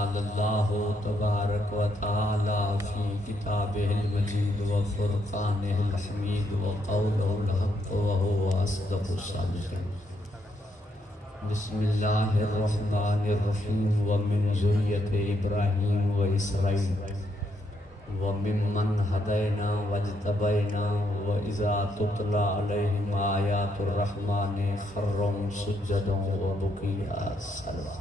क़ालल्लाहु तबारक व तआला फ़ी किताबिहिल मजीद व फ़ुरक़ानिहिल हमीद व क़ौलुहुल हक़्क़ व हुवा अस्दक़ुस सादिक़ीन। बिस्मिल्लाहिर रहमानिर रहीम। व मिन ज़ुर्रिय्यति इब्राहीम व इसराईल व मिम्मन हदैना वज्तबैना व इज़ा तुतला अलैहिम आयातुर रहमानि ख़र्रू सुज्जदन व बुकिया सलवा।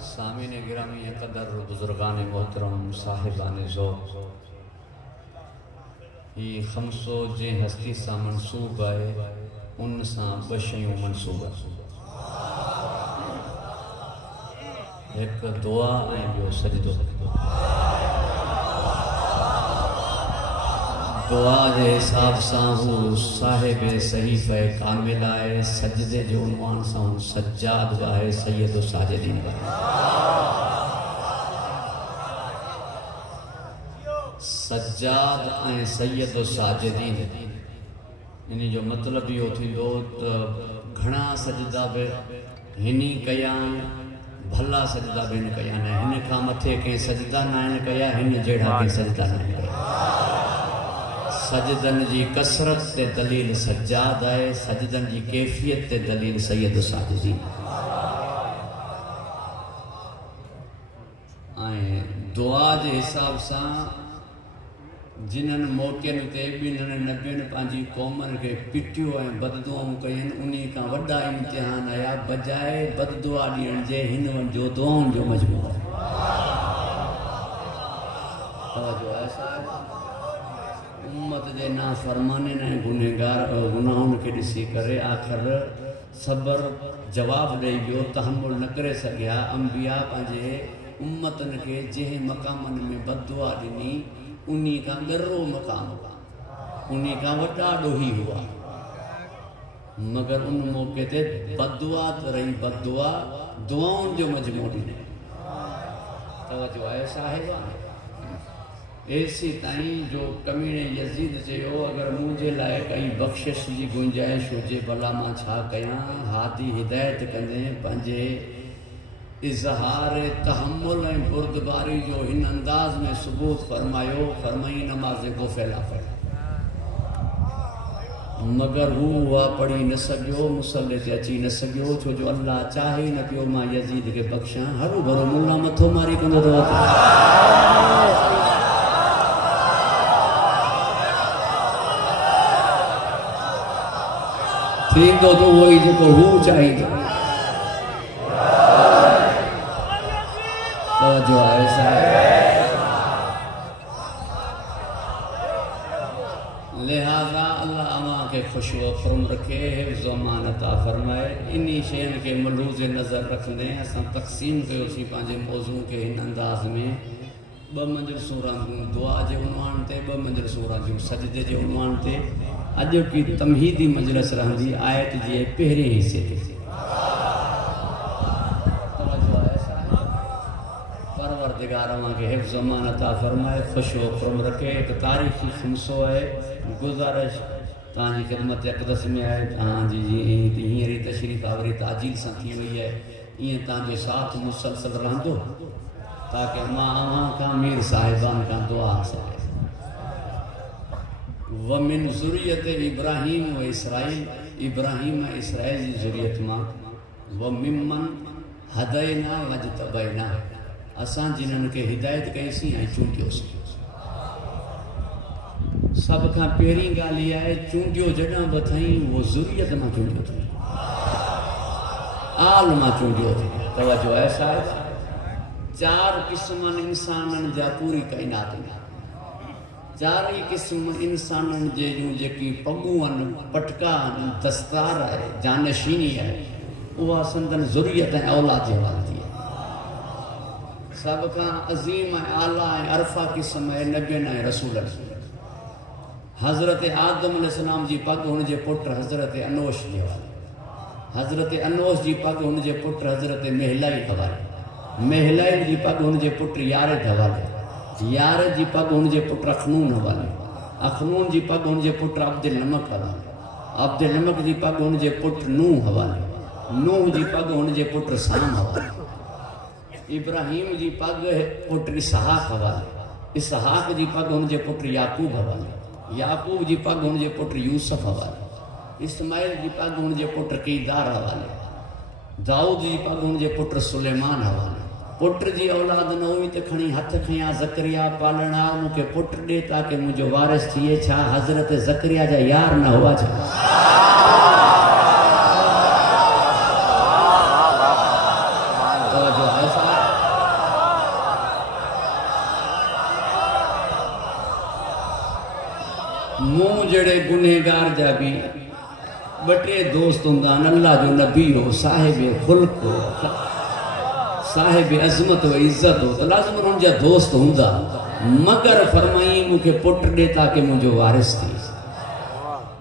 सामीने गिरामी क़दर बुजुर्गान मोहतरम साहिबान ज़ौक़, ही खमसो जे हस्ती सा मंसूब है उन सा बशयूं मंसूब है। एक दुआ ऐं ॿियो सजदो। दुआ जे हिसाब सां हू साहिब सहीफ़े कामिल आहे। सजदे जो उनवान सां हू सज्जाद आहे, सैयद साजिदीन आहे। सज्जाद ऐं सैयद साजिदीन इन जो मतिलबु इहो थींदो त घणा सजदा बि हिन कया, भला सजदा बि हिन कया न, हिन खां मथे कंहिं सजदा न आहिनि कया, हिन जहिड़ा कंहिं सजदा न आहिनि कया। सजदन जी कसरत ते दलील सज्जाद आहे, सजदन जी कैफियत ते दलील सैयद साजिदीन। ऐं दुआ जे हिसाब सां जिन्हनि मौक़नि ते ॿिन्हिनि नबियुनि पंहिंजी क़ौमनि खे पिटियो ऐं बददुआऊं कयनि, उन खां वॾा इम्तिहान आया बजाए बददुआ ॾियण जे हिन जो दुआउनि जो मजमूओ आहे। उम्मत जे नाफ़रमाननि ऐं गुनाहनि खे ॾिसी करे आख़िर सब्र जवाब ॾेई वियो, तहमुल न करे सघिया। अंबिया पंहिंजे उम्मतनि खे जंहिं मक़ामनि में बददुआ ॾिनी उन खां ॻर्रो मक़ाम, उन खां वॾा ॾोही हुआ, मगर उन मौक़े ते बददुआ त रही बददुआ दुआउनि जो मजमूओ ॾिने। तवजो आहे साहिबा। ऐसी ताईं जो कमीने यज़ीद चयो, अगर मुझे लाइ काई बख़्शिश जी गुंजाइश हुजे भला मां छा कयां। हादी हिदायत कंदे पंहिंजे इज़हार तहम्मुल ऐं बुर्दबारी जो हिन अंदाज़ में सबूत फरमायो। फरमाई नमाज़ गुफ़ैला पढ़, मगर हू उहा पढ़ी न सघियो, मुसल्ले ते अची न सघियो, छो जो अल्लाह चाहे न पियो मां यज़ीद खे बख़्शां। हरू भरो मुल्ला मथो मारी कंदो रहो। थींदो तो उहो ई जेको हू चाहींदो। जो ऐसा लिहाजा अल्लाह अमा के खुश व खुरम रखे, हिफ्ज़ व मान अता फरमाए। इन्हीं शयुनि खे मलूज़ नज़र रखंदे असां तक़सीम कयोसीं पंहिंजे मौज़ू खे हिन अंदाज़ में। ॿ मंज़िल सूरतूं दुआ जे उनवान ते, ॿ मंज़िल सूरतूं सजदे जे उनवान ते। अॼु की तमहीदी मजलिस रहंदी आयत जे पहिरें हिस्से ते। परवरदिगार के हिफ्ज़ व मान अता फरमाए, खुश व खुरम रखे। एक तारीख़ी खमसो है, गुज़ारिश तव्हांजी ख़िदमत अक़दस में आहे। तव्हांजी हींअर ई तशरीफ़ आवरी ताजील सां थी वई आहे, ईअं तव्हांजो साथ मुसलसल रहंदो ताकि मां खां मीर साहिबान खां दुआ हासिल करे। व मिन ज़ुर्रिय्यति इब्राहीम व इसराईल, इब्राहीम ऐं इसराईल जी ज़ुर्रियत मां। व मिम्मन हदैना वज्तबैना, असां जिन्हनि खे हिदायत कईसीं ऐं चूंडियोसीं। सभ खां पहिरीं ॻाल्हि इहा आहे, चूंडियो जॾहिं बि अथई उहो ज़ुर्रियत मां चूंडियो अथई, आल मां चूंडियो अथई। तवजो आहे साहिब। 4 क़िस्मनि इंसाननि जा पूरी काइनात में, 4 ई क़िस्म इंसाननि जे जूं जेकी पॻूं आहिनि, पटका आहिनि, दस्तार आहे, जानशीनी आहे, उहा संदन ज़ुर्रियत ऐं औलाद जे हवाले थी आहे। सब खां अज़ीम ऐं आला ऐं अरफा क़िस्म आहे नबियनि ऐं रसूलनि। हज़रत आदम अलैहिस्सलाम जी पग हुनजे पुटु हज़रत अनोश जे हवाले, हज़रत अनोश जी पग हुनजे पुटु हज़रत महलाई हवाले, महलाई जी पग हुनजे पुटु यारद हवाले, यारद जी पग हुनजे पुटु अखनून हवाले, अखनून जी पग हुनजे पुटु अब्दुल नमक हवाले, अब्द नमक जी पग हुन जे पुट नूह हवाले, नूह जी पग हुन जे पुट साम हवाले, इब्राहिम जी पग पुट इसहाक हवाले, इसहाक जी पग हुन जे पुट याकूब हवाले, याकूब जी पग हुन जे पुट यूसुफ हवाले, इस्माइल जी पग हुन जे पुट कीदार हवाले, दाऊद जी पग हुन जे पुट सुलेमान हवाले। पुट जी औलाद न हुई तो खणी हथ खया ज़करिया पालना मुके पुट दे ताकि मुझो वारिस थिए। छा हज़रत ज़करिया जा यार न हुआ छा? तो ऐसा मुंह जड़े गुनहगार जा भी बटे दोस्त हुंदा, अल्लाह जो नबी हो, साहिब खुल्क हो, साहिब अजमत व इज्जत हो, तो लाज़िम उन जा दोस्त हुंदा। मगर फरमाई मुखे पुट दे ताकि मुझो वारिस थी।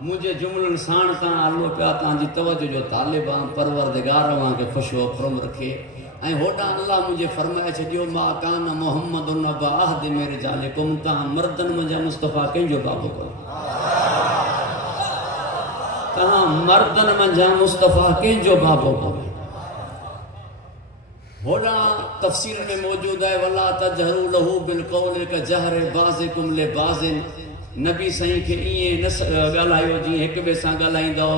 मुझे जुमलन साण ता अल्लाह पिया तां जी तवज्जो जो तालिब आ, परवरदिगार वां के खुश हो खुरम रखे। ऐं होडा अल्लाह मुझे फरमाए छडियो मा कान मोहम्मद नबा अहद मेरे जालिकुम, ता मर्दन मंजा मुस्तफा कंजो बाबू को, ता मर्दन मंजा मुस्तफा कंजो बाबू को। होना तफसीर में मौजूद है वला तजहरू लहू बिलकौल का जहर बाज़िकुम ले बाज़िन। नबी सही के इए न गालायो जी एक बे सा गालाइंदो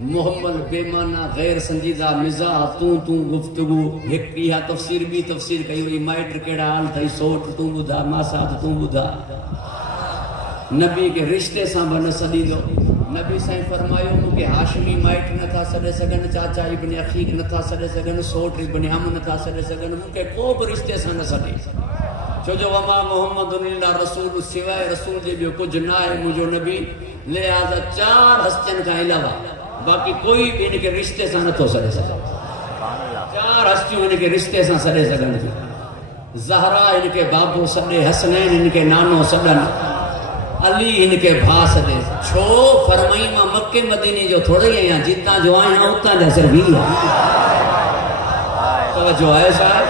मुहम्मद बेमाना गैर संजीदा मिजा तू तू गुफ्तगू। एक इहा तफसीर भी तफसीर कई हुई माइट केड़ा हाल थई सोट तू बुधा मासाद तू बुधा। नबी के रिश्ते सा बन सदीदो। नबी साईं फरमायो मुके हाशमी माइट न था सडे सगन, चाचा इब्न अखीक न था सडे सगन, सोट इब्न हम न था सडे सगन, मुके को भी रिश्ते सा न सडे। छो जो वमा मोहम्मद इल्ला रसूल, सिवाय रसूल जे बियो कुछ ना है मुझो नबी। लिहाजा चार हस्तियन का अलावा बाकी कोई भी इनके रिश्ते सा न तो सडे सगन। चार हस्तियों इनके रिश्ते सा सडे सगन। ज़हरा इनके बाबू सडे, हसनैन इनके नानो सडन, अली इनके भास दे। छो फरमाई मां मक्के मदीने जो थोड़े ही हैं, जितना जो आए हैं उतना जा सिर्फ ही है। तो जो है साहब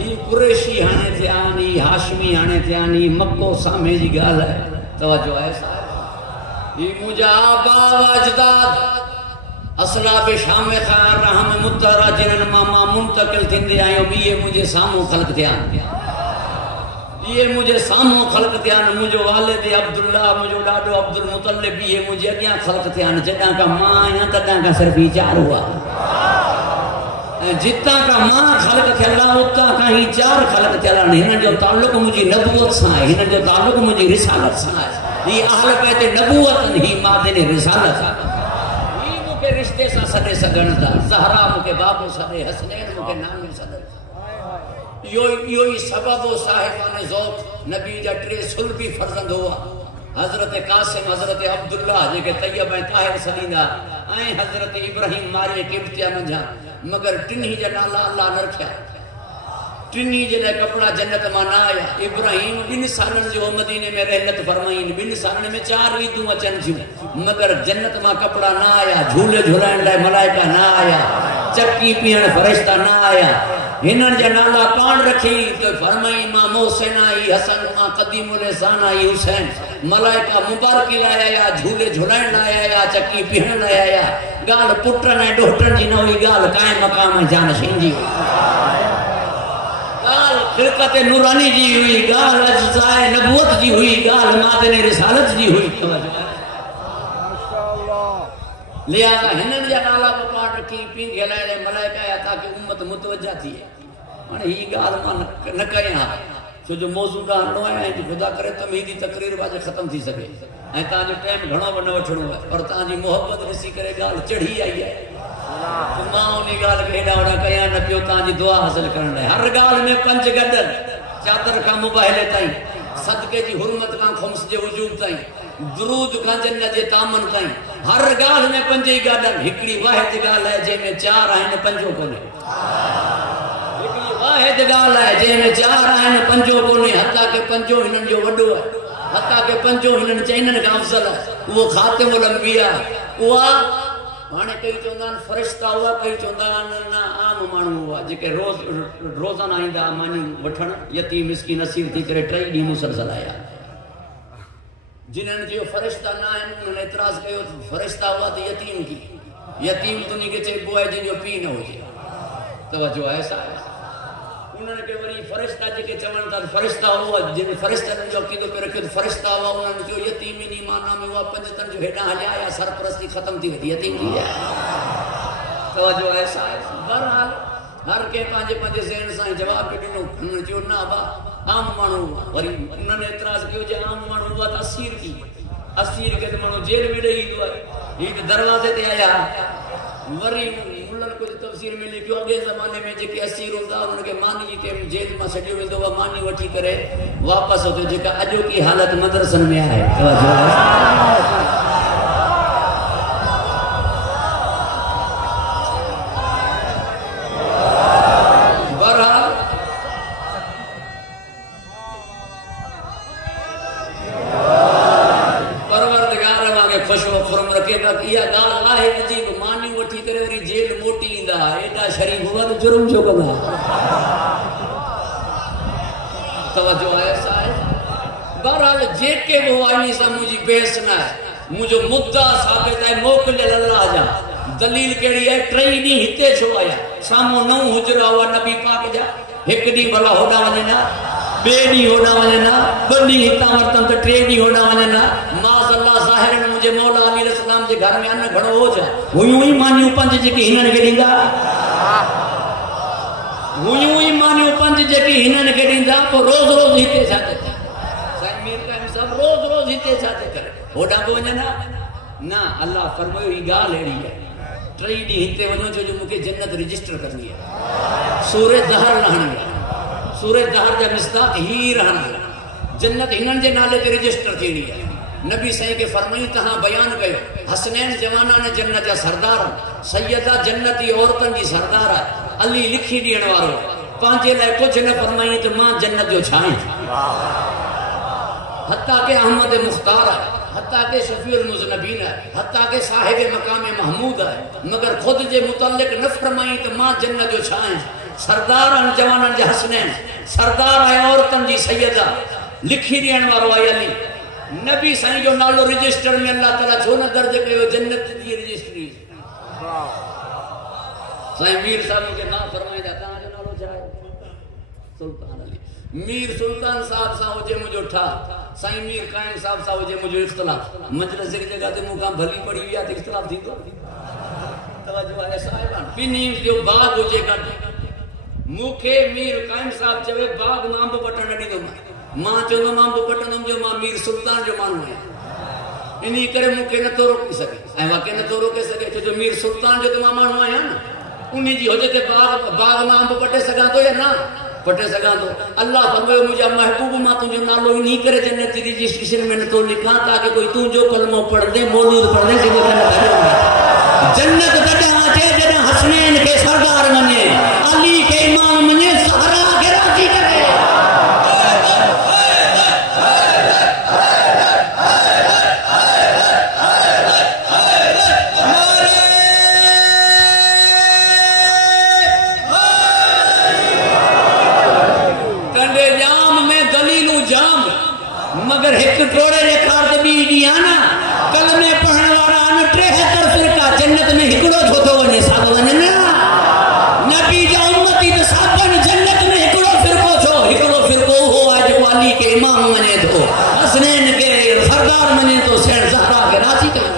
ये कुरैशी हाने थे आनी, हाशमी हाने थे आनी, मक्को सामे जी गाल है। तो जो है साहब ये मुझा बाबा अजदाद असलाब शाम खार रहम मुतरा जिनन मामा मुंतकिल थिंदे आयो भी ये मुझे सामो खलक ध्यान, ये मुझे सामो खलक ध्यान। मुझो वालिद अब्दुल्ला, मुझो डाडो अब्दुल मुतल्लिब ये मुझे अगियां खलक ध्यान। जदा का मां या तदा का सिर्फ ही चार हुआ। जितना का मां खलक थियला उतना का ही चार खलक थियला। हिन जो ताल्लुक मुझी नबूवत सा है, हिन जो ताल्लुक मुझी रिसालत सा है। ये अहल कहते नबूवत ही मादे रिसालत के रिश्ते सा सदे सगन दा। ज़हरा मुके बाबू सदे, हसनैन मुके नानो सदे। यो यो ही सबब साहिबान ज़ौक़ नबी जा टे सुलभी फर्जंद हुआ। हजरत कासिम, हजरत अब्दुल्ला जेके तैयब ऐं ताहिर सदींदा, ऐं हजरत इब्राहिम मारे किब्तिया मंझा। मगर टिन्ही जा नाला अल्लाह न रखिया। टिन्ही जे लाइ कपड़ा जन्नत मां ना आया। इब्राहिम 2 सालन जो मदीने में रहलत फरमाइन, 2 सालन में 4 ईदूं अचन थियूं, मगर जन्नत मां कपड़ा ना आया। झूले झूलाइण लाइ मलाइका ना आया, चक्की पीअण फरिश्ता ना आया। हिनन जा नाला पाण रखी तो फरमाई मां मोहसिन आई, हसन मां कदीमुल एहसान आई, हुसैन। मलाइका मुबारकी लाइ आया, झूले झूलाइण लाइ आया, चक्की पीअण लाइ आया। गाल पुटन ऐं ॾोहटन जी न हुई, गाल काए मकाम ऐं जानशीन जी गाल खिलकत नूरानी जी हुई, गाल अज़्ज़ाए नबूवत जी हुई, गाल मादने रिसालत जी हुई। लिहाजा हिनन जा नाला पाण रखी पी घेलाए मलाइका आया ताकि उम्मत मुतवज्जा थी। हाणे ही गाल मां न कयां छो जो मौजू ॾाढो आहे ऐं ख़ुदा करे तमहीदी तकरीर वाजे ख़त्म थी सघे ऐं तव्हांजो टाइम घणो बि न वठणो आहे। पर तव्हांजी मोहब्बत ॾिसी करे ॻाल्हि चढ़ी आई आहे। मां उन ॻाल्हि खे हेॾा होॾा कयां न पियो तव्हांजी दुआ हासिल करण लाइ। हर ॻाल्हि में 5 गॾ, चादर खां मुबाहिले ताईं, सदके जी हुरमत खां खुम्स जे वजूब ताईं, दुरूद खां जन्नत जे तामन ताईं, हर ॻाल्हि में 5 ई गाॾनि। हिकिड़ी वाहिद ॻाल्हि आहे जंहिंमें 4 आहिनि 5 कोन्हे। हिकिड़ी वाहिद ॻाल्हि आहे जंहिंमें 4 आहिनि 5 कोन्हे। हता के 5 हिननि जो वॾो आहे, हता के 5 हिननि चइननि खां अफ़ज़ल आहे। उहो ख़ातिमुल अंबिया, उहा हाणे कई चवंदा आहिनि फ़रिश्ता हुआ, कई चवंदा आहिनि न आम माण्हू हुआ जेके रोज़ाना ईंदा मानियूं वठण, यतीम मिस्कीन असीर थी करे 3 ॾींहं मुसलसल आया। जिन्हनि चयो फ़रिश्ता न आहिनि उन्हनि एतिराज़ कयो फ़रिश्ता हुआ त यतीम की, यतीम त उन्ही खे चइबो आहे जंहिंजो पीउ न हुजे। तवजो आहे साहिब, उन्हनि खे वरी फ़रिश्ता जेके चवनि था फ़रिश्ता हुआ, जिन फ़रिश्तनि जो अक़ीदो पे रखियो त फ़रिश्ता हुआ, उन्हनि चयो यतीम इन माना में हुआ 5 टन जो हेॾां हलिया सरपरस्ती ख़तम थी वई, यतीम थी विया। तवजो आहे साहिब, बहरहाल हर कंहिं पंहिंजे ज़हन सां जवाब ॾिनो। उन्हनि चयो न बा आम माण्हू हुआ। वरी उन्हनि एतिराज़ कयो जे आम माण्हू हुआ त असीर की, असीर खे त माण्हू जेल में ॾेई ईंदो आहे, हीअ त दरवाज़े ते आया। वरी मुल्लनि कुझु तफ़सीर में लिखियो अॻे ज़माने में जेके असीर हूंदा उन्हनि खे मानी जी टाइम जेल मां छॾियो वेंदो हुआ, मानी वठी करे वापसि हुते जेका अॼोकी हालत मदरसनि में आहे। जुर्म जो कंदा। तवज्जो है साहिब, बहरहाल जेके वो आईनी सा मुझी बहस न है, मुझो मुद्दा साबित है मोकलियल अल्लाह जा। दलील केड़ी है? 3 ॾींहं हिते छो आया, सामो 9 हुजरा हुआ नबी पाक जा, 1 ॾींहुं भला होॾा वञे ना, 2 ॾींहं होॾा वञे ना, 2 ॾींहं हितां वरतन त 3 ॾींहं होॾा वञे ना। माज़ अल्लाह ज़ाहिर में मुझे मौला अली अलैहिस्सलाम जे घर में अन्न घणो हो जा, हुयूं ई मानियूं 5 जेके हिननि खे ॾींदा, हुयूं ई मानियूं 5 जेकी हिननि खे ॾींदा। पोइ रोज़ रोज़ हिते छा थो करे? साईं मीर काइम साहब रोज़ रोज़ हिते छा थो करे? होॾां बि वञे ना। न अल्लाह फरमायो ही ॻाल्हि अहिड़ी आहे, 3 ॾींहं हिते वञो छो जो मूंखे जन्नत रजिस्टर करणी आहे। सूरे दहर रहणी आहे, सूरे दहर जा मिस्ताक ही रहणा, जन्नत हिननि जे नाले ते रजिस्टर थींदी आहे। नबी साईं खे फरमाई तहां बयान कयो हसनैन जवाना ने जन्नत जा सरदार, सैयदा जन्नती औरतन जी सरदार आहे, अली लिखी ॾियण वारो, पंहिंजे लाइ कुझु न फरमाई त मां जन्नत जो छा आहियां। हत्ता के अहमद मुख्तार है, हत्ता के शफीउल मुज़नबीन है, हत्ता के साहिब मकाम महमूद है, मगर खुद जे मुतल्लिक न फरमाई त मां जन्नत जो छा आहियां। सरदार जवाननि जा हसनैन, सरदार आहे औरतनि जी सैयदा, लिखी ॾियण वारो आहे अली। नबी साईं जो नालो रजिस्टर में अल्लाह ताला छो न दर्ज कयो? जन्नत जी रजिस्ट्री। साईं मीर साहब के नाम फरमाईंदा, तव्हांजो नालो छा आहे? सुल्तान अली। मीर सुल्तान साहब सां हुजे मुंहिंजो ठा, साईं मीर काइम साहब सां हुजे मुंहिंजो इख्तिलाफ। मजलिस जी जगह ते मूंखां भली पड़ी हुई आहे त इख्तिलाफ थींदो। तवज्जो आहे साहिबान, ॿिन्ही जो बाग हुजे गॾु। मूंखे मीर काइम साहब चवे बाग मां अंब पटण न ॾींदोमांइ, मां चवंदो मां अंब पटंदुमि जो मां मीर सुल्तान जो माण्हू आहियां। इन करे मूंखे नथो रोके सघे, ऐं वाकई नथो रोके सघे छो जो मीर सुल्तान जो त मां माण्हू आहियां न। उन जी हुजे ते बाग मां अंब पटे सघां थो या न पटे सघां थो। अल्लाह फरमायो मुंहिंजा महबूब मां तुंहिंजो नालो इन करे जन्नत जी रजिस्ट्रेशन में नथो लिखां ताकि कोई तुंहिंजो कलमो पढ़ंदे मौलूद पढ़ंदे जन्नत तॾहिं अचे जॾहिं हसनैन खे सरदार मञे, अली खे इमाम मञे, ज़हरा खे राज़ी करे। मगर एक टोड़े जे खार ते बी दी आना कलमे पढ़न वाला न 73 फिरका जन्नत में हिकड़ो छो तो वने साब वने ना। नबी जा उम्मती त साबन जन्नत में हिकड़ो फिरको छो, हिकड़ो फिरको हो आज अली के इमाम मने तो, हसनैन के सरदार मने तो, सैन ज़हरा के राजी करे।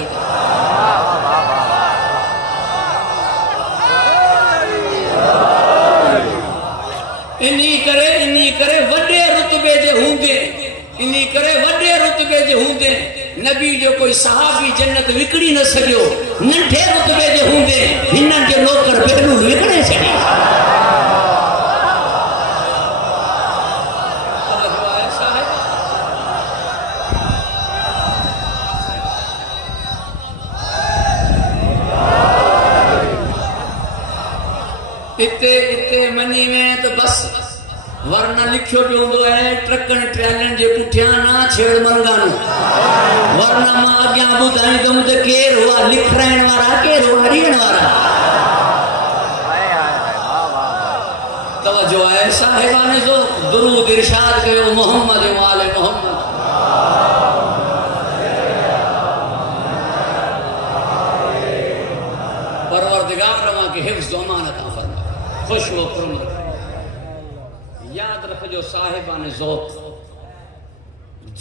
इनी करे वडे रुतबे जे होंगे, इनी करे वडे रुतबे जे हूंदे नबी जो कोई सहाबी जन्नत विकड़ी न सकियो, नंढे रुतबे जे हूंदे हिननि जे नौकर बेलूल विकणे छॾी। इते मनी में तो बस वरना लिखियो जो है ट्रकन ट्रेलन जे पुठिया ना छेड़ मलगानो वरना मां अग्या बुधाई तुम ते केर हुआ लिख रहन वाला केर हुआ रियन वाला तवज्जो है साहिबाने जो दुरूद इरशाद कयो मोहम्मद वाले मोहम्मद परवरदिगार रवा के हिफ्ज़ व अमानत फरमा खुश व खुर्म याद रखो साहिबाने ज़ौक़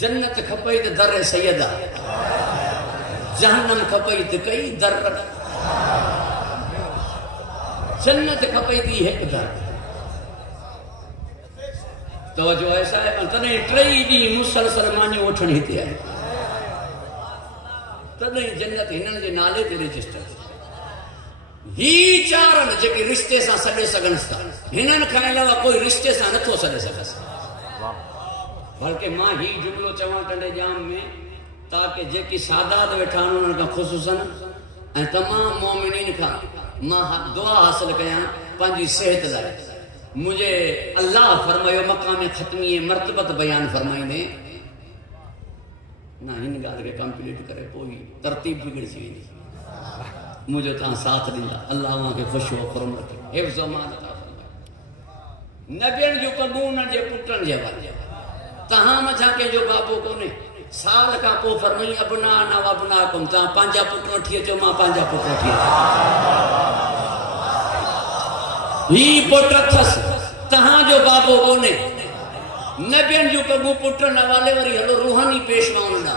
जन्नत खपई तो दर सैयदा जहन्नम खपई तो कई दर जन्नत खपई थी एक दर तो जो ऐसा है तने ट्रई दी मुसलसल मानी उठण हिते है तने जन्नत हिनन जे नाले ते रजिस्टर ही चारन जेके रिश्ते सां सॾे सघनि था हिनन खां अलावा कोई रिश्ते सां नथो सॾे सघे बल्कि मां ही जुमलो चवां टंडे जाम में ताकि जेकी सादात वेठा उन्हनि खां ख़ुसूसन ऐं तमाम मोमिनीन खां मां दुआ हासिल कयां पंहिंजी सेहत लाइ मुझे अल्लाह फरमायो मकाम खत्मी मर्तबत बयान फरमाईंदे ना इन गाल के कंप्लीट करे कोई तरतीब बिगड़जी वेंदी मुझे ता साथ दींदा अल्लाह वहां के खुश हो खुरम रखे हिफ्ज़ मान अता फरमाए नबियन जो पगून जे पुटन जे वाले तहां मछा के जो बाबू कोने साल का को फरमाई अबना ना वबना कुम ता पांजा पुट वठी अचो मां पांजा पुट वठी ही पुट थस तहां जो बाबू कोने नबियन जो पगू पुटन वाले वरी हलो रूहानी पेशवाउन ना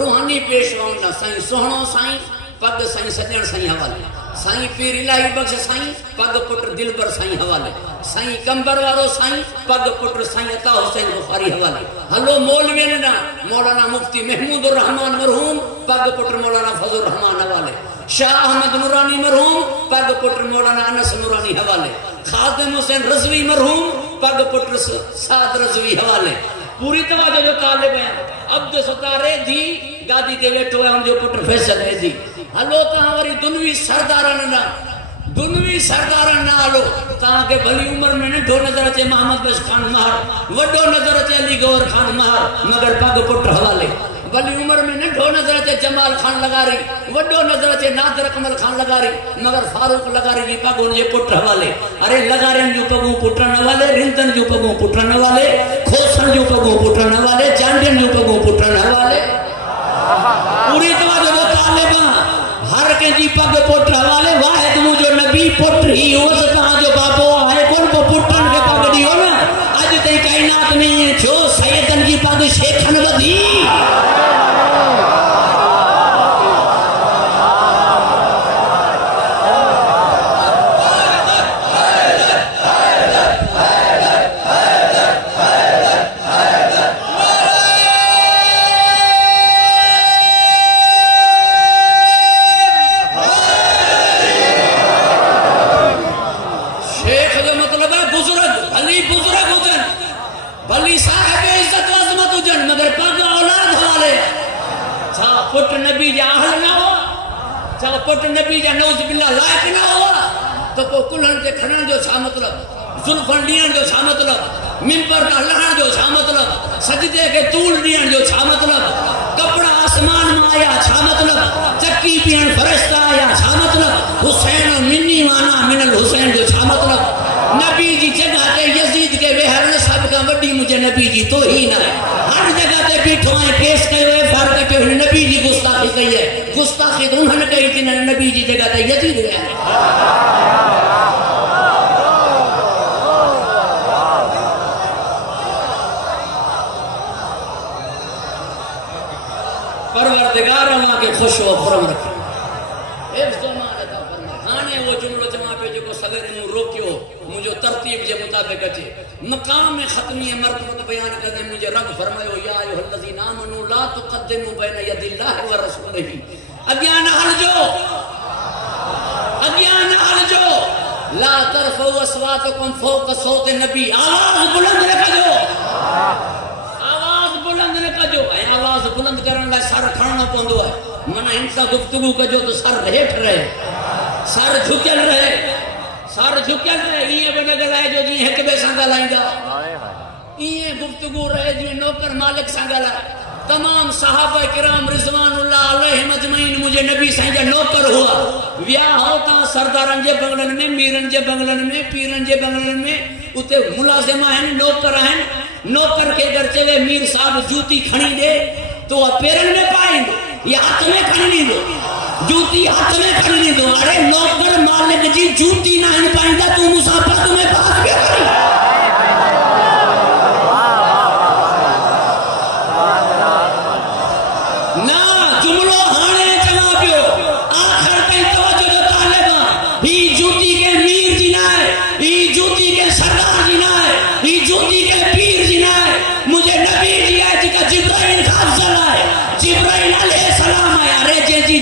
रूहानी पेशवाउन ना साईं सोहणो साईं पग साईं सजण साईं हवाले साईं पीर इलाही बख्श साईं पग पुत्र दिलबर साईं हवाले साईं कंबर वारो साईं पग पुत्र साईं अता हुसैन बुखारी हवाले हलो मौलवी ना मौलाना मुफ्ती महमूद रहमान मरहूम पग पुत्र मौलाना फजल रहमान हवाले शाह अहमद नूरानी मरहूम पग पुत्र मौलाना अनस नूरानी हवाले खादिम हुसैन रज़वी मरहूम पग पुत्र साद रज़वी हवाले पूरी तवज्जो जो तालिब है अब्द सतारे दी गादी ते बैठो है हम जो पुत्र फैसल है दी हलो ता वरी दुनवी सरदारन ना हलो ता के भली उम्र में नंढो नजर अचे मोहम्मद बश खान महर वडो नजर अचे अली गौर खान महर मगर पग पुत्र हवाले भली उम्र में नंढो नजर अचे जमाल खान लगारी वडो नजर अचे नादर कमल खान लगारी मगर फारूक लगारी जी पग उनजे पुत्र हवाले अरे लगारन जो पगू पुत्र न वाले रिंदन जो पगू पुत्र न वाले खोसन जो पगू पुत्र न वाले चांडियन जो पगू पुत्र न वाले पूरी तवज्जो जो तालिबा हर के जी पग पुत्र हवाले वाहिद मुझो नबी पुत्र ही होस कहां जो बाबो है कौन को पुत्रन के पग दियो ना आज ते कायनात में जो सैयदन की पग शेखन वधी पुट नबी जा नौज बिल्ला लायक ना हुआ तो को कुल्हन ते खणन जो छा मतलब जुल्फन ॾियण जो छा मतलब मिंबर का लहण जो छा मतलब सजदे के तूल ॾियण जो छा मतलब कपड़ा आसमान में आया छा मतलब चक्की पियण फरिश्ता आया छा मतलब हुसैन मिन्नी वाना मिनल हुसैन जो छा मतलब नबी जी जगह ते यजीद के वेहर ने सब का वडी मुझे नबी जी तो ही ना हर जगह ते बीठो है केस कयो है फर्क के नबी जी गुस्ताखी कही है गुस्ताखी तो उन्होंने कही थी नबी जी जगह ते यजीद है परवरदिगार वहां के खुश व खुरम रखे हिफ्ज़ मान अता फरमाए हाने वो जुमलो जमा पे जो सवेरे नु रोकियो मुझे तरतीब के मुताबिक अचे मकाम में खत्मी मर्तबत बयान करने मुझे रब फरमायो या अय्युहल्लज़ीना आमनू ला तुक़द्दिमू बैन यदिल्लाहि व रसूलिही अज्ञान हलजो ला तरफउ अस्वातकुम फौक सौत नबी आवाज बुलंद रखजो आवाज बुलंद करने ला सर खणनो पवंदो है मना इंसा गुफ्तगू कजो तो सर हेठ रहे सर झुकियल रहे ये बने गलाए जो जी एक बे सां ॻाल्हाईंदा ये गुफ्तगू रहे जी नौकर मालिक सां ॻाल्हाए। तमाम सहाबा किराम रिज़वानुल्लाह अलैहिम अजमईन मुझे नबी साईं जा नौकर हुआ। विया हो ता सरदारन जे बंगलन में, मीरन जे बंगलन में, पीरन जे बंगलन में, उते मुलाजिम आहिनि, नौकर आहिनि। नौकर के अगर चवे मीर साहब जूती खणी दे तो पेरन में पाईंदो या हाथ में खणी ॾींदो, जूती हाथ में खणी ॾींदो। अरे नौकर मालिक जी जूती ना आहिनि पाईंदा, तू मूंसां पग में पास के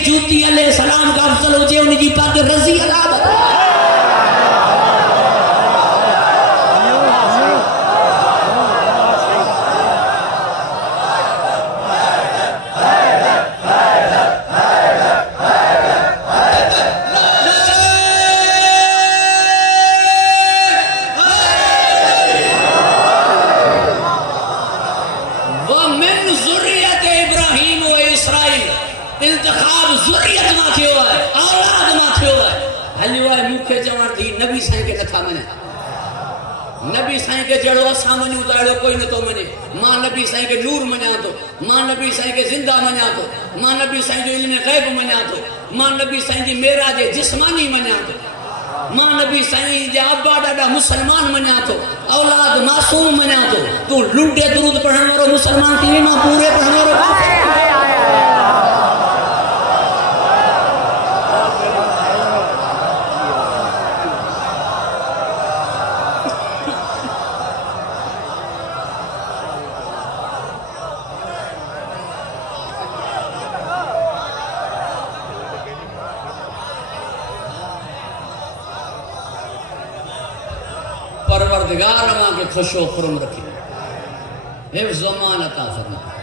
जूती अलैहि सलाम का अफजल हो जे उनकी पाक रजी अल्लाह नबी साईं के नथा मने। नबी साईं के जड़ो असां मञूं था अहिड़ो कोई नथो मञे। मां नबी साईं के नूर मञा थो, मां नबी साईं के ज़िंदा मञा थो, मां नबी साईं जो इल्म ग़ैब मञा थो, मां नबी साईं जी मेराज जिस्मानी मञा थो, मां नबी साईं जा अब्बा ॾाढा मुसलमान मञा थो, औलाद मासूम मञा थो। तू लुंडे दुरूद पढ़ण वारो मुसलमान थी, मां पूरे पढ़ण वारो परवरदिगार अल्लाह के खुशो खुरम रखे, हिफ्ज़ व अमान अता फरमाए।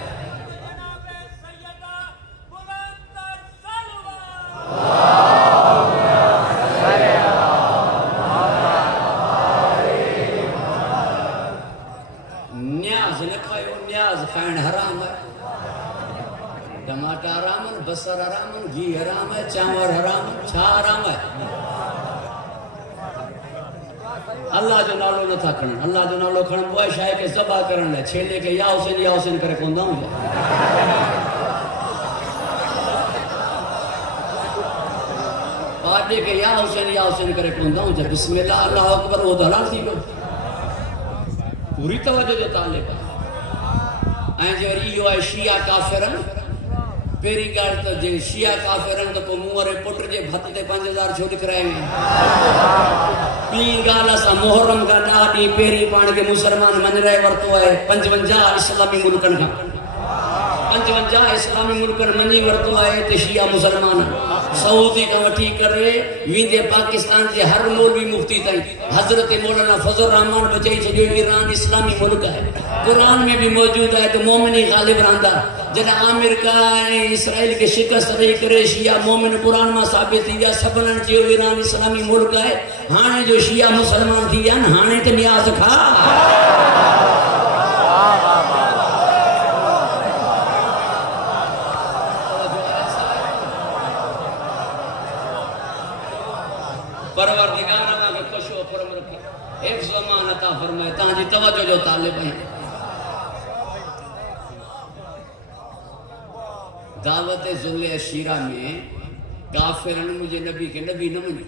न्याज न खायो, न्याज खाइण हराम है। टमाटा हराम है, बसर हराम है, घी हराम है, चांवर हराम है, छा हराम है। अल्लाह जो नालो न था खणन। अल्लाह जो नालो खणन वो शाय के ज़बा करण ले छेले के या हुसैन करे कोन दाऊं पादे के या हुसैन करे कोन दाऊं जब बिस्मिल्लाह अल्लाह अकबर वो दलाल थी गयो। पूरी तवज्जो जो तालिब ऐं जे वरी इहो आहे शिया काफिरन। पेरी गाल तो जे शिया काफिरन तो को मुहरे पुट जे भत ते 5000 छो लिखराए पी गाल असां मुहर्रम का ॾाढी पेरी पाण के मुसलमान मन रहे वरतो है। 55 इस्लामी मुल्कन का 55 इस्लामी मुल्कन मनी वरतो है। ते शिया मुसलमान सऊदी का वठी करे विंदे पाकिस्तान के हर मौलवी मुफ्ती ताई हजरत मौलाना फजल रहमान बचई छो ईरान इस्लामी मुल्क है। कुरान में भी मौजूद है तो मोमिनी गालिब रहंदा। जॾहिं अमेरिका इसराइल के शिकस्त ॾेई करे शिया मोमिन कुरान में साबित थी विया। सभिनी चयो ईरान इस्लामी मुल्क है। हाणे जो शिया मुसलमान थी विया न हाणे त न्याज़ खा। परवरदिगार अल्लाह के खुशो खुरम रखे, हिफ्ज़ व अमान अता फरमाए। तव्हांजी तवज्जो जो तालिब आहियां। दावत ज़ुल अशीरा में काफिरन मुझे नबी के नबी न मनी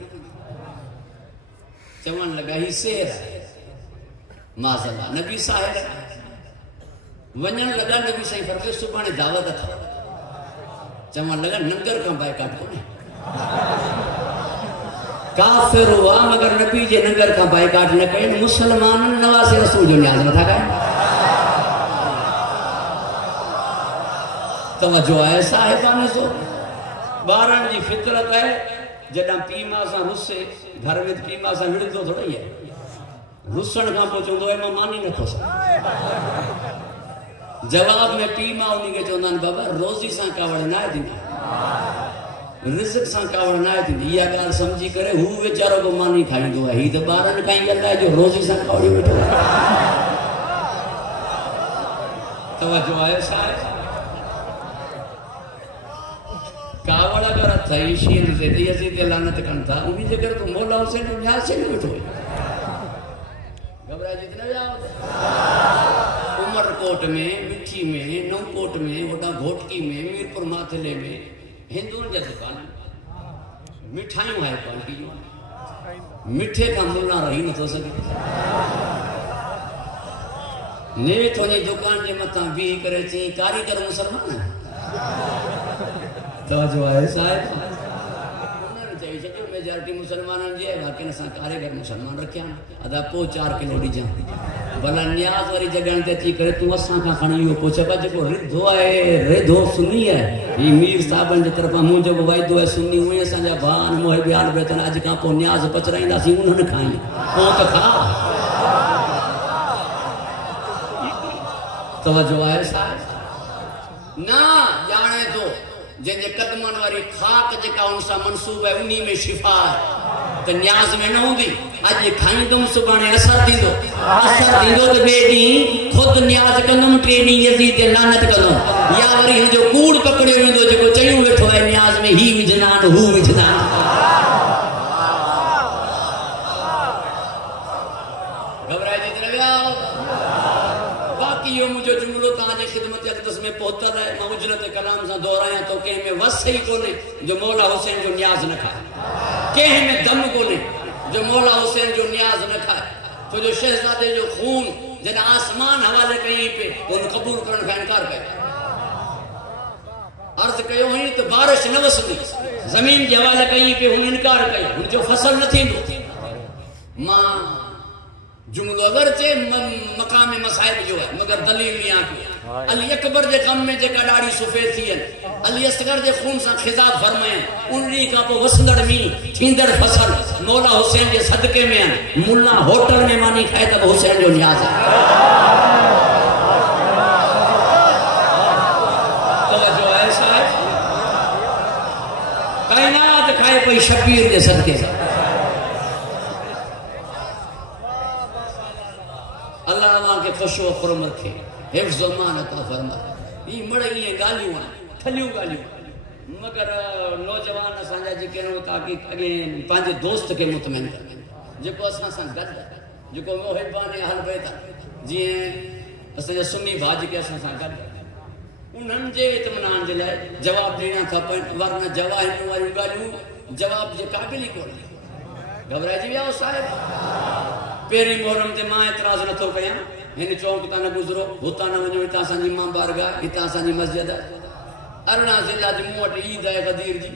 चवन लगा ही शेर है माज़ल्लाह नबी साहिर वञण लगा नबी साईं फरमाए सुभाणे दावत था चवन लगा नंगर का बाइकाट कोने काफिर हुआ मगर नबी जे नंगर का बाइकाट न कयनि। मुसलमान नवाज़ रसूल जो न्याज़ नथा कयनि। तवज्जो है साहिबान सो बारन जी फितरत है। जडा पीमा सा रुसे घर में पीमा सा विड़दो थोड़ा ही है। रुसण का पोचंदो है मानी न थो जवाब में पीमा उन्हीं के चोंदान बाबा रोजी सा कावड़ ना दिना रिज़्क सा कावड़ ना दिना। या गाल समझी करे हु बेचारो को मानी खाइंदो है। ही तो बारन काई गल है जो रोजी सा कावड़ी बैठो तवज्जो आहे साहब कावड़ा कर थई शीन से यजीद के लानत कन था उन्हीं जगह तो मौला हुसैन जो न्यास से नहीं बैठो घबरा जितना जाओ उमरकोट में मिठी में नौकोट में वडा घोटकी में मीरपुर माथले में हिंदुओं जा दुकान मिठाइयों है क्वालिटी मिठे का मुल्ला रही न तो सके ने थोड़ी दुकान जे मथा भी करे ची कारीगर मुसलमान है तो जो है साहब उन्होंने चाहिए कि मेजॉरिटी मुसलमानन जे बाकी न सा कारीगर मुसलमान रखया अदा पो 4 किलो डी जा भला न्याज वाली जगह ते ची करे तू असा का खणी यो पोछे बा जो रिधो है रिधो सुनी है ई मीर साहबन जे तरफा मु जो वायदो है सुनी हुए असा जा भान मोह ब्याल बेतन आज का पो न्याज पचराइंदा सी उन्हन खाई ओ तो खा तवज्जो है साहब ना जाने तो जे कदमन वाली खाक जेका उनसा मंसूब है उन्हीं में शिफा है तो न्याज में न होंदी आज खाई तुम सुबाने असर दीदो तो बेटी खुद न्याज कंदम ट्रेनी यजीद ते लानत कंदम या वरी जो कूड़ पकड़ियो वेंदो जेको चयूं वेठो है न्याज में ही विजनान हु विजनान घबराए जे रविया बाकी यो मुझे जुमलो ताजे खिदमत अक़दस में पहुंचल है मैं उजरत कलाम से दोहराया तो के में वस ही कोने जो मौला हुसैन जो न्याज न खाए के में दम कोने जो मौला हुसैन जो न्याज न खाए तो जो शहजादे जो खून जन आसमान हवाले कहीं पे उन कबूल करने का इनकार करे अर्ज कयो ही तो बारिश न वसदी जमीन के हवाले कहीं पे उन इनकार कयो उन जो फसल न थी मां जुमलो अगर चे मकाम मसाइब जो है मगर दलील नहीं आती अली अकबर जे कम में जेका डाड़ी सफेद थी अली असगर जे खून सा खिजाब फरमाए उन्हीं का पो वसंदड़ मी थींदड़ फसल मौला हुसैन जे सदके में मुल्ला होटल में मानी खाए तब हुसैन जो न्याज है तवज्जो है साहब कायनात खाए पई शबीर जे सदके से अल्लाह अल्लाह के खुशो खुरम रखे हिफ्ज़ मान अता फरमा ई मड़े ये गालियों खलियों गालियों मगर नौजवान असांजा जेके न ताकि अगे पांजे दोस्त के मुतमइन कर जेको असां सा गद जेको मोहिबान अहल बैत जी असांजा सुन्नी भाज के असां सा गद उन्हन जे इत्मीनान जे लाए जवाब देना खपे वरना जवाब वाली गालियों जवाब जे काबिल ही कोन घबराए जी विया साहब पेरी मोहरम ते मां एतराज न तो कया हिन चौक ता न गुजरो हुता न वणो हिता असांजी मां बारगाह हिता असांजी मस्जिद अरना जिला जी मूं वटि ईद है गदीर जी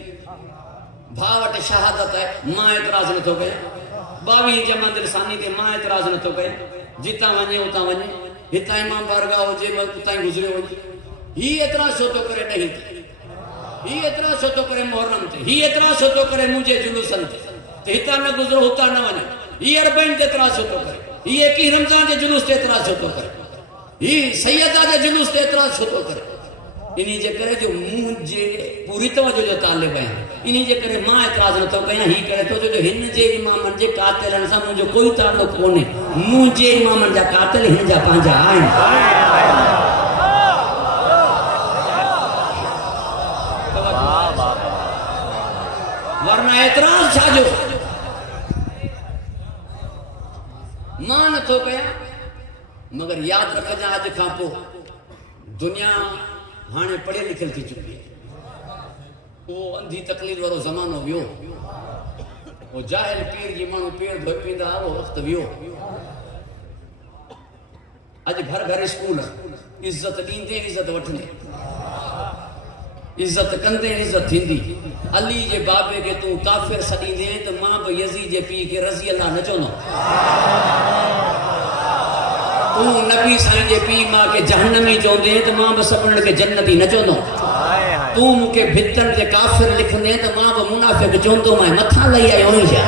भा वटि शहादत है मां एतराज न तो कया 22 जमा दिल सानी ते मां एतराज न तो कया जिता वणे उता वणे हिता इमाम बारगाह हो जे उता ही गुजरे हो ही एतराज छो तो करे नहीं ही एतराज छो तो करे मोहरम ते ही एतराज छो तो करे मुझे जुलूसन ते हिता न गुजरो हुता न वणे ये अरबईन ते एतराज छो तो करे ये की रमजान जे जुलूस ते एतराज छो तो करे ये सैयदा जे जुलूस ते एतराज छो तो करे इनी जे करे जो मुंह जे पूरी तवज्जो जो तालिब है इनी जे करे मां एतराज न तो कया ही करे तो जो हिन जे इमामन जे कातिलन सा मुझे कोई ताल्लुक कोने मुझे इमामन जा कातिल हिन जा पांजा आइन वरना एतराज छाजो मां न तो कया मगर याद रखजा आज का पो दुनिया हाने पढ़े लिखल थी चुकी है वो अंधी तकलीफ वारो जमानो वियो वो जाहिल पीर जी मानू पेड़ धोई पींदा वो वक्त वियो आज घर घर स्कूल इज्जत दींदे इज्जत वठने इज्जत कंदे इज्जत थींदी अली जे बाबे के तू काफिर सदींदे तो मां भी यजीद जे पी के रजी अल्लाह न चोनो तू नबी साईं जे पी मां के जहन्नमी चोंदे तो मां भी सपन के जन्नती न चोनो तू मुके भितर जे काफिर लिखंदे तो मां भी मुनाफिक चोंदो मैं मथा लई आयो ही छा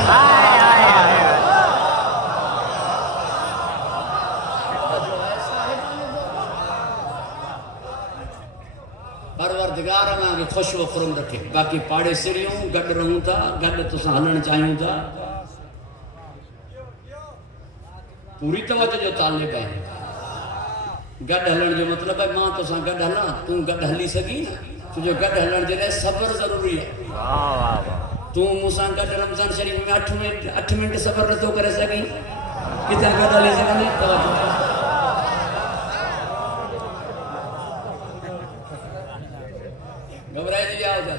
परवरदिगार अल्लाह के खुश व खुरम रखे बाकी पाड़े सिरियों गड रहूं था गड तुसा हलन चाहियूं था पूरी तवज्जो जो तालिब है गड हलण जो मतलब है मां तो सा गड हला तू गड हली सकी ना तुझो गड हलण जे लाइ सब्र जरूरी है। वाह वाह वाह तू मुसा गड रमजान शरीफ में 8 मिनट सब्र नथो करे सकी किथे गड हली सके तो घबराए जी आओ जा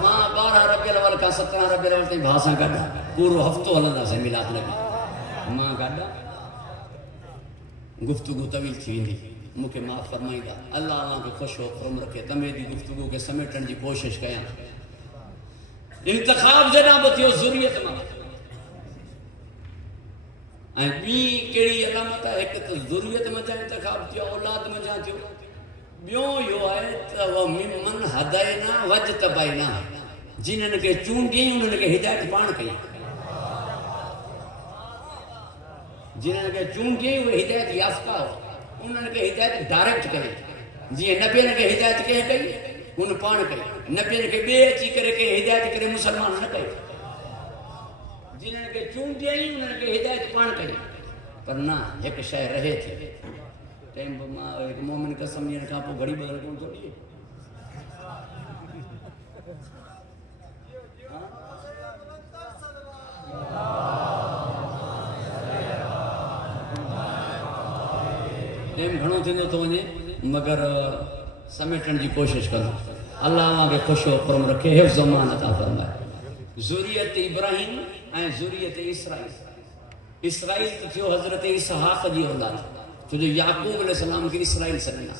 मां 12 रबियुल अव्वल का 17 रबियुल अव्वल ताईं भासा गड पूरो हफ्तो हलंदा से मिलाद लगी मां गड गुफ्तगू तवील थी वेंदी मुखे माफ़ फरमाईंदा अल्लाह अवां खे ख़ुशि हो खुरम रखे तमे दी गुफ्तगू के समेटण जी कोशिश कयां इंतखाब जॾां बि थियो ज़ुरियत मां ऐं ॿी कहिड़ी अलामत आहे हिकु त ज़ुरियत में जा इंतखाब थियो औलाद में जा थियो ॿियो इहो आहे त वो मिमन हदायना वजतबैना जिन्हनि खे चूंडियईं उन्हनि खे हिदायत पाण कई जिन्हनि खे चूंडियईं उहे हिदायत याफ़्ता हो उन्हनि खे हिदायत डायरेक्ट कई जीअं नबियनि खे हिदायत कंहिं कई उन पाण कई नबियनि खे ॿिए अची करे कंहिं हिदायत करे मुसलमान न कयो जिन्हनि खे चूंडियईं उन्हनि खे हिदायत पाण कई पर न हिकु शइ रहे थी टाइम मां हिकु मोमिन कसम ॾियण खां पोइ घड़ी बदल कोन थो ॾिए टाइम घणो थींदो थो वञे मगर समेटण जी कोशिश कंदो अल्लाह अवां खे ख़ुशि हो खुरम रखे हिफ़्ज़ अमान अता फरमाए ज़ुरियत इब्राहिम ऐं ज़ुरियत इसराइल इसराइल त थियो हज़रत इसहाक़ जी औलाद छो जो याकूब अलैहिस्सलाम खे इसराइल सॾींदा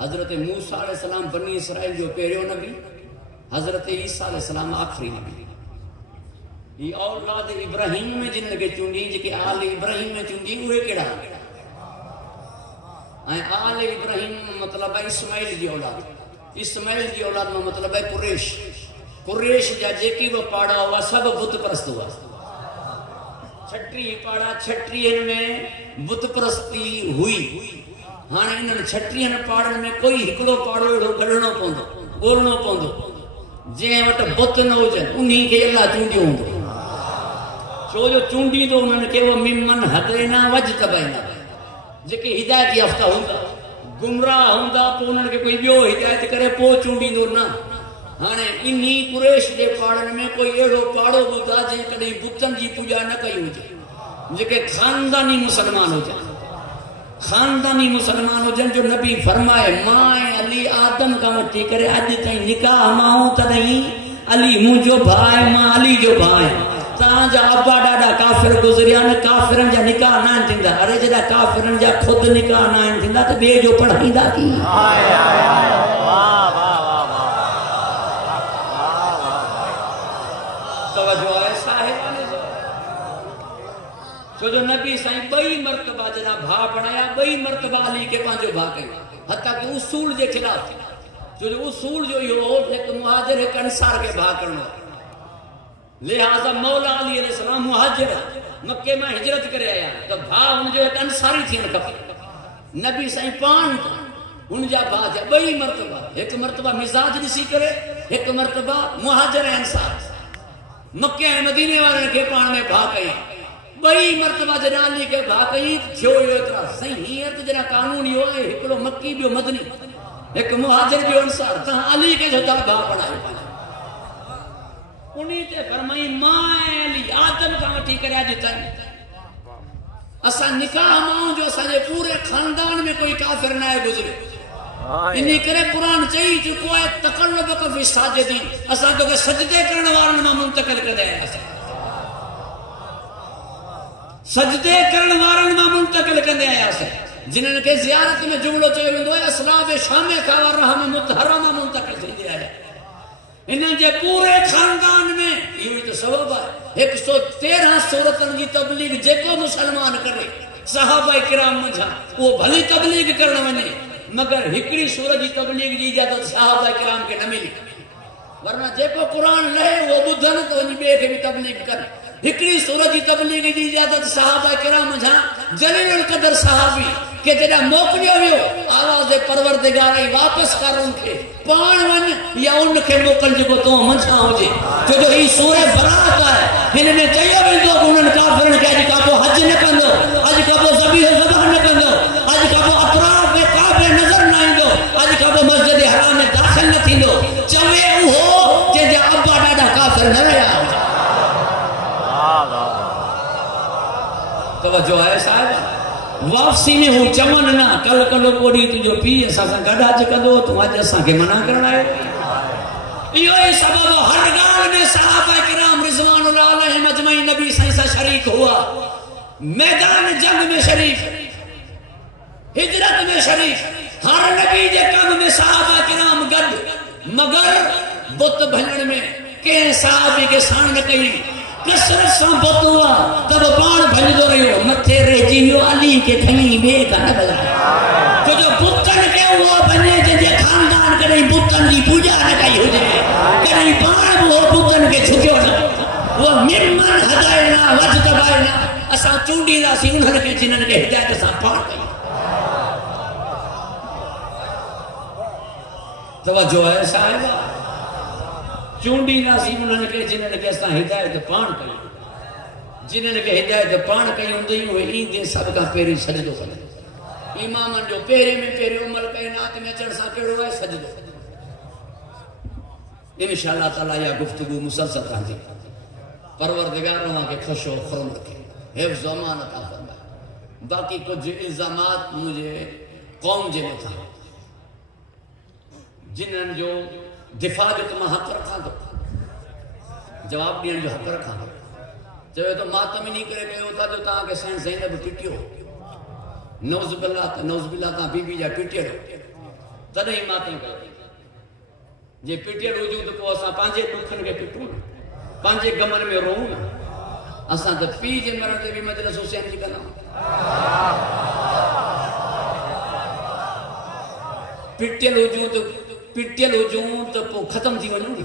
हज़रत मूसा अलैहिस्सलाम बनी इसराइल जो पहिरियों नबी हज़रत ईसा अलैहिस्सलाम आख़िरी नबी ही औलाद इब्राहिम में जिन खे चूंडी जेके आल इब्राहिम में चूंडी उहे कहिड़ा ऐं आल इब्राहिम मतलब है इस्माइल जी औलाद इस्माइल जी औलाद में मतलब है कुरैश जा जेकी भी पाड़ा हुआ सब बुत परस्त हुआ छटी पाड़ा छटीन में बुत परस्ती हुई हाँ इन छटीन पाड़न में कोई हिकड़ो पाड़ो एड़ो गढ़णो पवंदो ॻोल्हणो पवंदो जंहिं वटि बुत न हुजनि उन्हीं खे अल्लाह चूंडियो हूंदो छो जो चूंडींदो उन्हनि खे वो मिमन हदैना वजतबैना जेके हिदायत याफ़्ता हूंदा गुमराह हूंदा पोइ उन्हनि खे कोई ॿियो हिदायत करे पोइ चूंडींदो न हाणे इन्ही कुरैश जे पाड़नि में कोई अहिड़ो पाड़ो ॿुधा जंहिं कॾहिं बुतनि जी पूॼा न कई हुजे जेके खानदानी मुसलमान हुजनि खानदानी मुसलमान हुजनि जो नबी फरमाए मां ऐं अली आदम खां वठी करे अॼु ताईं निकाह मां तॾहिं अली मुंहिंजो भाउ आहे मां अली जो भाउ आहियां तव्हांजा अब्बा ॾाढा काफ़िर गुज़रिया न काफ़िरनि जा निकाह न आहिनि थींदा अरे जॾहिं काफ़िरनि जा ख़ुदि निकाह न आहिनि थींदा त ॿिए जो पढ़ाईंदा की छो जो नबी साईं 2 मरतबा जॾहिं भाउ बणाया 2 मरतबा अली खे पंहिंजो भाउ कयो हता कि उसूल जे ख़िलाफ़ छो जो उसूल जो इहो हिकु मुहाजिर हिकु अंसार खे भाउ करणो लिहाजा मौला अली अलैहिस्सलाम मुहाजिर मक्के में हिजरत करे आया तो भाउ हुनजो हिकु अंसारी थियणु खपे नबी साईं पाण हुनजा भाउ थिया 2 मरतबा हिकु मरतबा मिज़ाज ॾिसी करे हिकु मरतबा मुहाजिर ऐं अंसार मक्के ऐं मदीने वारनि खे पाण में भाउ कई 2 मरतबा जॾहिं अली खे भाउ कई थियो एतिरा साईं हींअर त जॾहिं कानून इहो आहे हिकिड़ो मक्की ॿियो मदनी हिकु मुहाजिर ॿियो अंसार तव्हां अली खे छो था भाउ बणायो उन्हीं ते फरमाई मां ऐं अली आदम खां वठी करे अॼु ताईं असां निकाह मां जो असांजे पूरे खानदान में कोई काफ़िर न आहे गुज़रियो इन्हीं करे कुरान चई चुको आहे तक़ल्लुबक फी साजिदीन असां तोखे सजदे करण वारनि मां मुंतकिल करे आयासीं सजदे करण वारनि मां मुंतकिल कंदे आयासीं जिन्हनि खे ज़ियारत में जुमिलो चयो वेंदो आहे असलाब शामे खां रहम मुतहरा मां मुंतकिल थींदे आया इन्हनि जे पूरे खानदान में इहो ई त सबब आहे 113 सूरतनि जी तबलीग जेको मुसलमान करे सहाबा किराम मंझां उहो भली तबलीग करण वञे मगर हिकिड़ी सूरत जी तबलीग जी इजाज़त सहाबा किराम खे न मिली वरना जेको क़ुरान लहे उहो ॿुधनि त वञी ॿिए खे बि तबलीग करे हिकिड़ी सूरत जी तबलीग जी इजाज़त सहाबा किराम मंझां जलील क़दर सहाबी के जॾहिं मोकिलियो वियो आवाज़ परवरदिगार ई वापसि कर उनखे पाण वञ या उनखे मोकिल जेको तो मंझां हुजे छो जो ही सूरह बरात आहे हिन में चयो वेंदो उन्हनि काफ़िरनि खे अॼु खां पोइ हज न कंदो अॼु खां पोइ ज़बीह ज़बाह न कंदो अॼु खां वापसी में हूँ चवन ना कल कलो कोड़ी तुझो पी असां सां गॾु अच कंदो तूं अॼु असांखे मना करण आयो इहो ई सबब हर ॻाल्हि में सहाबा किराम रिज़वानुल्लाह अलैहिम अजमईन नबी साईं सां शरीक हुआ मैदान जंग में शरीक हिजरत में शरीक हर नबी जे कम में सहाबा किराम गॾु मगर बुत भञण में कंहिं सहाबी खे साण न कई कसरत सां बुत हुआ तब पाण भॼंदो रहियो मथे रहिजी वियो अली खे खणी ॿिए खां न भॼायो छो जो बुतनि खे उहो भञे जंहिंजे ख़ानदान कॾहिं बुतनि जी पूॼा न कई हुजे कॾहिं पाण बि उहो बुतनि खे झुकियो न उहो मिमन हदायना वजतबायना असां चूंडींदासीं उन्हनि खे जिन्हनि खे हिदायत सां पाण कई तवज्जो आहे साहिबा चूंडींदासीं उन्हनि खे जिन्हनि खे असां हिदायत पाण कई जिन्हनि खे हिदायत पाण कई हूंदी उहे ईंदे सभ खां पहिरीं सजदो कंदे इमामनि जो पहिरें में पहिरियों अमल काइनात में अचण सां कहिड़ो आहे सजदो इंशाअल्लाह ताला इहा गुफ्तगू मुसलसल रहंदी परवरदिगार तव्हांखे ख़ुशो खुरम रखे हिफ्ज़ अमान अता फरमाए बाक़ी कुछ इल्ज़ामात मुझे कौम जे मथां जिन्हनि जो दिफ़ा जो त मां हक़ रखां थो जवाब ॾियण जो हक़ रखां थो चयो त मातम इन करे कयो था जो तव्हांखे साईं ज़ैनब पिटियो नौज़ बिल्लाह तव्हां बीबी जा पिटियल तॾहिं मातम कयो जे पिटियल हुजूं त पोइ असां पंहिंजे दुखनि खे पिटूं न पंहिंजे गमनि में रोऊं न असां त पीउ जे मरण ते बि मजलिस हुसैन जी कंदा पिटियल हुजूं त पोइ ख़तम थी वञूं न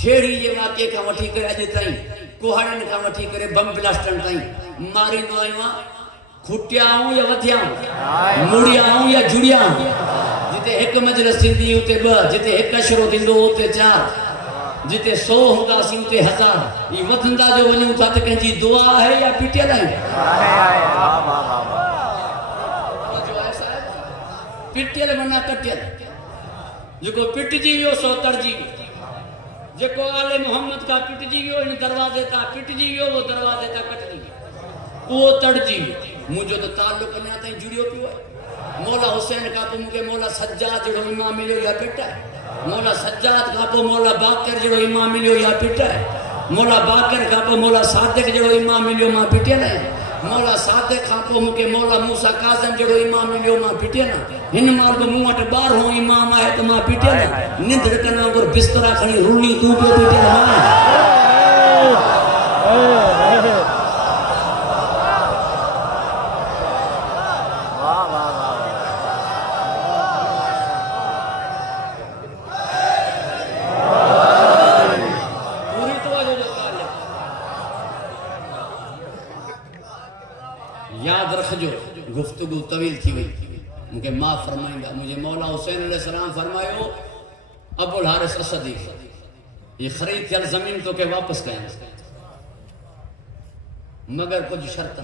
ठेड़ी जे वाक़े खां वठी करे अॼु ताईं कुहाड़नि खां वठी करे बम ब्लास्टनि ताईं मारींदो आहियूं खुटिया आऊं या वधिया मुड़िया आऊं या जुड़िया जिते हिकु मजलिस थींदी उते ॿ जिते हिकु अशरो थींदो उते 4 जिते 100 हूंदासीं उते 1000 ई वधंदा जो वञूं था त कंहिंजी दुआ आहे या पिटियल आहे पिटियल माना कटियल जेको पिटजी वियो सो तड़जी जेको आले मोहम्मद का पिटजी वियो इन दरवाजे तां पिटजी वियो वो दरवाजे तां कटजी वियो वो तड़जी मुझो तो ताल्लुक अञा ताईं जुड़ियो पियो आहे मौला हुसैन का पोइ मूंखे मौला सज्जाद जहिड़ो इमाम मिलियो या पिट आहे मौला सज्जाद खां पोइ मौला बाकर जहिड़ो इमाम मिलियो या पिट आहे मौला बाकर खां पोइ मौला सादिक जहिड़ो इमाम मिलियो मां पिटियल आहियां मौला सादिक खां पोइ मूंखे मौला मूसा काज़म जहिड़ो इमाम मिलियो मां पिटियल आहियां हिन महिल बि मूं वटि 12हों इमाम आहे त मां पिटियल आहियां निंड करण वांगुरु बिस्तरा खणी रुनी तूं पियो पिटियल आहियां याद रखजो गुफ्तगू तवील थी वही मुझे माफ़ फरमाइंदा मुझे मौला हुसैन अलैहिस्सलाम फरमायो अबुल हारिस असदी ये खरीद थियल जमीन तो के वापस कया मगर कुछ शर्त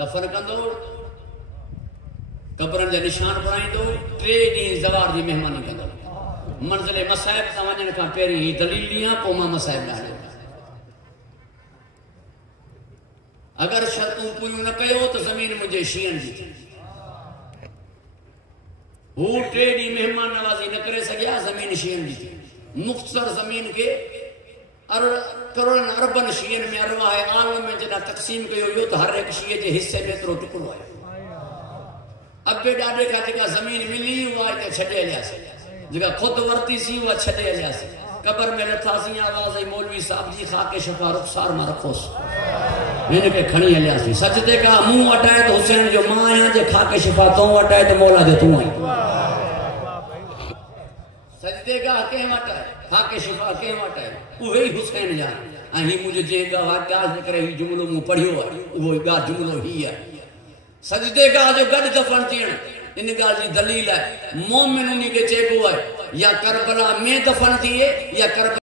दफन कंदो कब्रन जा निशान बनाईंदो 3 ॾींहं ज़वार जी मेहमानी कंदो मंज़िल मसाइब तां वञण खां पहिरीं ही दलील ॾियां पोइ मां मसाइब ॾाढो अगर शर्तूं पूरियूं न कयो तो जमीन मुझे शीयन जी वो 3 ॾींहं मेहमान नवाज़ी न करे सघिया जमीन शीयन जी मुख़्तसर जमीन के करोड़न अरबन शीयन में अरवा है आलम में जॾहिं तक़सीम कयो वियो तो हर एक शीए जे हिस्से में एतिरो टुकड़ो आहे अबे ॾाॾे खां जेका ज़मीन मिली उहा हिते छॾे हलियासीं जेका ख़ुदि वरितीसीं उहा छॾे हलियासीं कब्र में लथासीं आवाज़ आई मौलवी साहब जी खाके शफ़ा रुखसार मां रखोसि इनके खणी हलियासीं सजदे का मुंह वटाए तो हुसैन जो मां आहियां जे खाके शिफा तो वटाए तो मौला जो तूं आई सजदे का कंहिं वटि आहे खाके शिफा कंहिं वटि आहे उहे ई हुसैन जा ऐं ही मुंहिंजो जंहिं ॻाल्हि करे ही जुमिलो मूं पढ़ियो आहे उहो ॻाल्हि जुमिलो ही आहे सजदे का जो गॾु दफ़न थियण इन ॻाल्हि जी दलील आहे मोमिन उन्ही खे चइबो आहे या करबला में दफ़न थिए या करबला